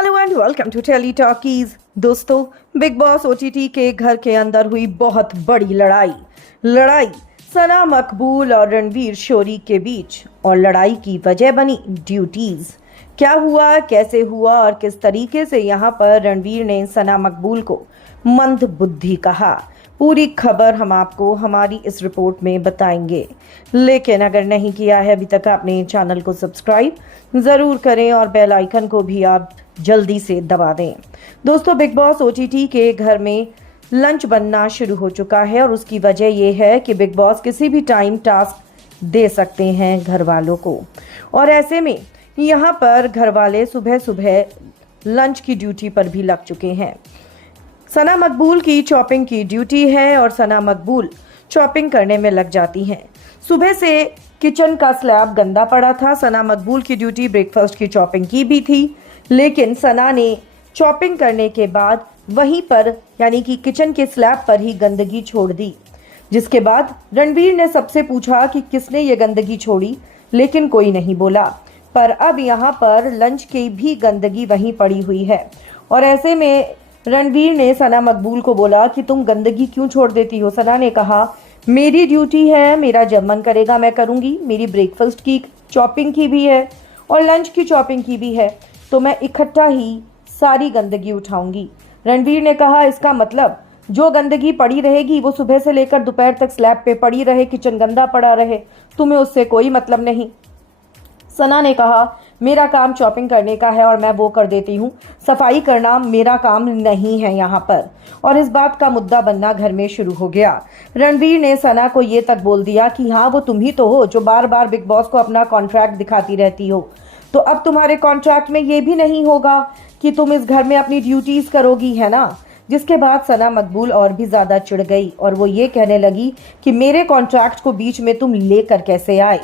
Hello and welcome to Tele Talkies. दोस्तों, Bigg Boss OTT के घर के अंदर हुई बहुत बड़ी लड़ाई सना मकबूल और रणवीर शोरी के बीच, और लड़ाई की वजह बनी ड्यूटीज। क्या हुआ, कैसे हुआ और किस तरीके से यहाँ पर रणवीर ने सना मकबूल को मंद बुद्धि कहा, पूरी खबर हम आपको हमारी इस रिपोर्ट में बताएंगे। लेकिन अगर नहीं किया है अभी तक आपने चैनल को सब्सक्राइब ज़रूर करें और बेल आइकन को भी आप जल्दी से दबा दें। दोस्तों, बिग बॉस ओटीटी के घर में लंच बनना शुरू हो चुका है और उसकी वजह यह है कि बिग बॉस किसी भी टाइम टास्क दे सकते हैं घर वालों को, और ऐसे में यहाँ पर घर वाले सुबह सुबह लंच की ड्यूटी पर भी लग चुके हैं। सना मकबूल की चॉपिंग की ड्यूटी है और सना मकबूल चॉपिंग करने में लग जाती हैं। सुबह से किचन का स्लैब गंदा पड़ा था। सना मकबूल की ड्यूटी ब्रेकफास्ट की चॉपिंग की भी थी, लेकिन सना ने चॉपिंग करने के बाद वहीं पर यानी कि किचन के स्लैब पर ही गंदगी छोड़ दी, जिसके बाद रणवीर ने सबसे पूछा कि किसने ये गंदगी छोड़ी, लेकिन कोई नहीं बोला। पर अब यहाँ पर लंच की भी गंदगी वहीं पड़ी हुई है, और ऐसे में रणवीर ने सना मकबूल को बोला कि तुम गंदगी क्यों छोड़ देती हो। सना ने कहा, मेरी ड्यूटी है, मेरा जब मन करेगा मैं करूँगी, मेरी ब्रेकफास्ट की चॉपिंग की भी है और लंच की चॉपिंग की भी है, तो मैं इकट्ठा ही सारी गंदगी उठाऊंगी। रणवीर ने कहा, इसका मतलब जो गंदगी पड़ी रहेगी वो सुबह से लेकर दोपहर तक स्लैब पे पड़ी रहे, किचन गंदा पड़ा रहे, तुम्हें उससे कोई मतलब नहीं। सना ने कहा, मेरा काम चॉपिंग करने का है और मैं वो कर देती हूँ, सफाई करना मेरा काम नहीं है यहाँ पर। और इस बात का मुद्दा बनना घर में शुरू हो गया। रणवीर ने सना को ये तक बोल दिया कि हाँ, वो तुम ही तो हो जो बार बार बिग बॉस को अपना कॉन्ट्रैक्ट दिखाती रहती हो, तो अब तुम्हारे कॉन्ट्रैक्ट में ये भी नहीं होगा कि तुम इस घर में अपनी ड्यूटीज करोगी, है ना। जिसके बाद सना मकबूल और भी ज्यादा चिढ़ गई और वो ये कहने लगी कि मेरे कॉन्ट्रैक्ट को बीच में तुम लेकर कैसे आए।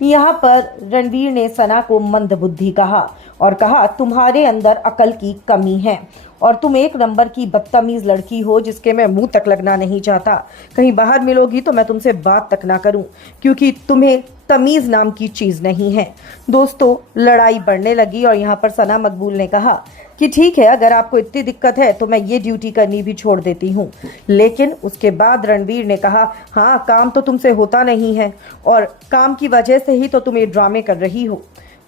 यहाँ पर रणवीर ने सना को मंदबुद्धि कहा और कहा, तुम्हारे अंदर अकल की कमी है और तुम एक नंबर की बदतमीज लड़की हो, जिसके मैं मुंह तक लगना नहीं चाहता। कहीं बाहर मिलोगी तो मैं तुमसे बात तक ना करूं, क्योंकि तुम्हें तमीज नाम की चीज नहीं है। दोस्तों, लड़ाई बढ़ने लगी और यहाँ पर सना मकबूल ने कहा कि ठीक है, अगर आपको इतनी दिक्कत है तो मैं ये ड्यूटी करनी भी छोड़ देती हूँ। लेकिन उसके बाद रणवीर ने कहा, हाँ, काम तो तुमसे होता नहीं है और काम की वजह से ही तो तुम ये ड्रामे कर रही हो।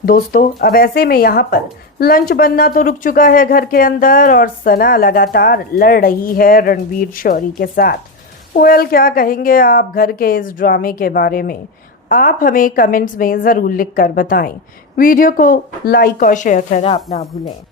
दोस्तों, अब ऐसे में यहाँ पर लंच बनना तो रुक चुका है घर के अंदर और सना लगातार लड़ रही है रणवीर शौरी के साथ। वेल, क्या कहेंगे आप घर के इस ड्रामे के बारे में? आप हमें कमेंट्स में ज़रूर लिख कर बताएं। वीडियो को लाइक और शेयर करना आप ना भूलें।